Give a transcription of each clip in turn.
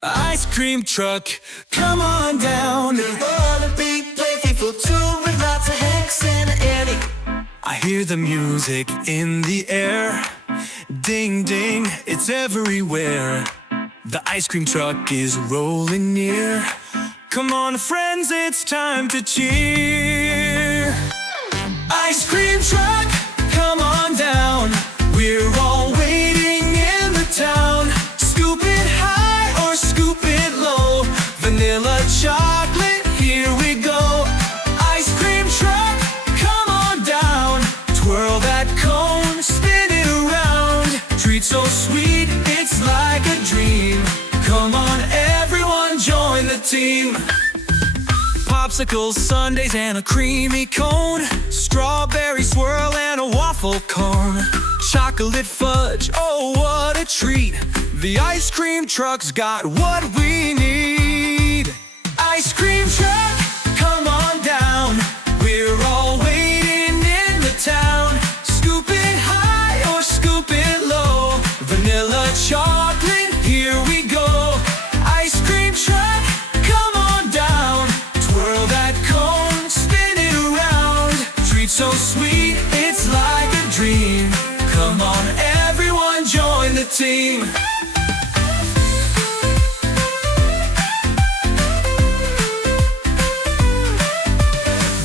Ice cream truck, come on down. We wanna be playful too, with lots of Hanks and Annie. I hear the music in the air. Ding ding, it's everywhere. The ice cream truck is rolling near. Come on friends, it's time to cheer. Ice cream truck, come on down. We're all waiting in the town. Scoop it high or scoop it low. Vanilla chocolate, here we go. Ice cream truck, come on down. Twirl that cone, spin it around. Treat so sweet, it's like a dream. Come on everyone, join the team. Popsicles, sundaes, and a creamy cone. Strawberry swirl and a waffle cone. Chocolate fudge, oh what a treat. The ice cream truck's got what we need. Ice cream truck, come on down. We're all waiting in the town. Scoop it high or scoop it low. Vanilla chocolate, here we go. Ice cream truck, come on down. Twirl that cone, spin it around. Treat so sweet, it's like a dream. Come on everyone, join the team.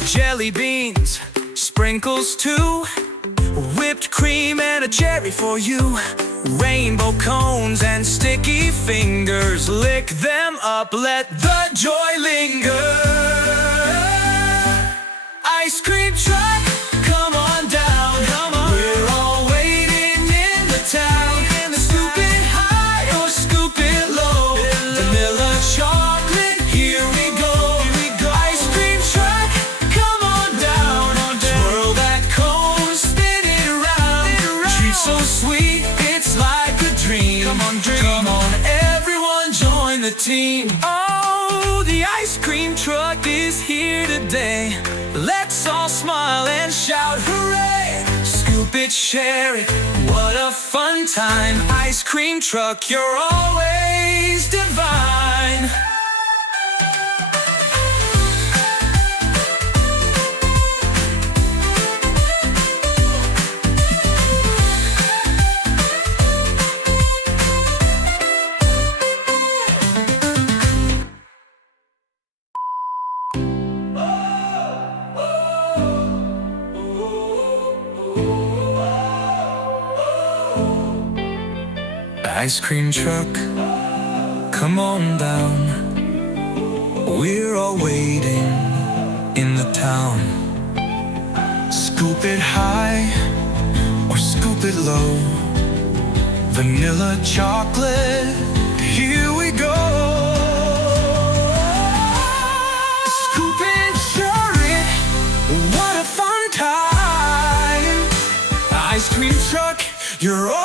Jelly beans, sprinkles too. Whipped cream and a cherry for you. Rainbow cones and sticky fingers. Lick them up, let the joy linger. Ice cream truck, come on down. Come on. We're all waiting in the town. Scoop it high or scoop it low. Vanilla chocolate, here we go. Ice cream truck, come on down. Twirl that cone, spin it around. Treat so sweet, it's like a dream. Come on everyone, join the team. Oh, the ice cream truck is here today. Let's all smile and shout hooray. Scoop it, share it, what a fun time. Ice cream truck, you're always divine. Ice cream truck, come on down. We're all waiting in the town. Scoop it high or scoop it low. Vanilla chocolate, here we go. Scoop it, share it, what a fun time. Ice cream truck, you're all